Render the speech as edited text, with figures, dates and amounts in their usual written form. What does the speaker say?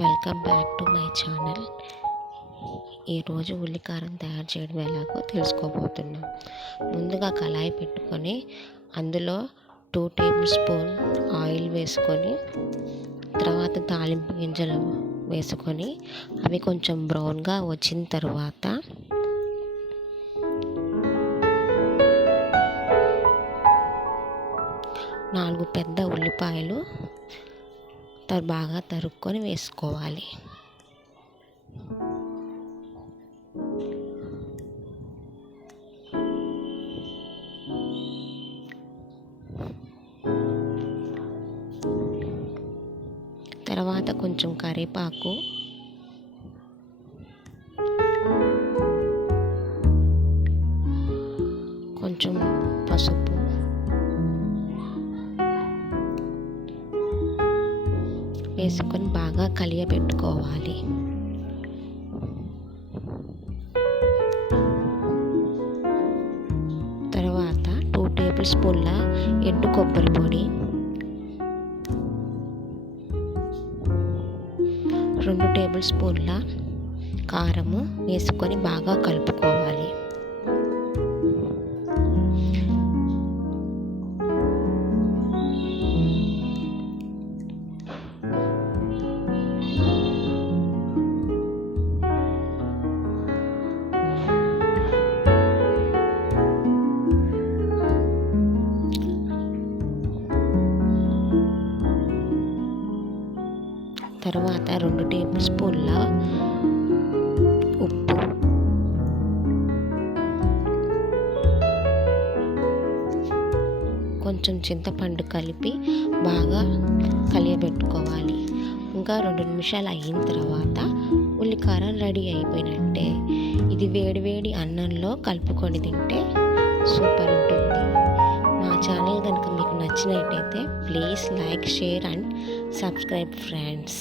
Welcome back to my channel. ఈరోజు ఉల్లికారం తయారు చేయడం ఎలాగో తెలుసుకోబోతున్నాం. ముందుగా కళాయి పెట్టుకొని అందులో 2 టేబుల్ స్పూన్ ఆయిల్ వేసుకొని తర్వాత తాలింపు గింజలు వేసుకొని అవి కొంచెం బ్రౌన్గా వచ్చిన తర్వాత నాలుగు పెద్ద ఉల్లిపాయలు బాగా తరుక్కొని వేసుకోవాలి. తర్వాత కొంచెం కరివేపాకు, కొంచెం పసుపు, వేసుకొని బాగా కలియబెట్టుకోవాలి. తర్వాత 2 టేబుల్ స్పూన్ల ఎండు కొబ్బరి పొడి, 2 టేబుల్ స్పూన్ల కారము వేసుకొని బాగా కలుపుకోవాలి. తర్వాత 2 టేబుల్ స్పూన్ల ఉప్పు, కొంచెం చింతపండు కలిపి బాగా కలియబెట్టుకోవాలి. ఇంకా 2 నిమిషాలు అయిన తర్వాత ఉల్లికారం రెడీ అయిపోయినట్టే. ఇది వేడివేడి అన్నంలో కలుపుకొని తింటే సూపర్ ఉంటుంది. మా ఛానల్ కనుక మీకు నచ్చినట్టయితే please like, share and subscribe friends.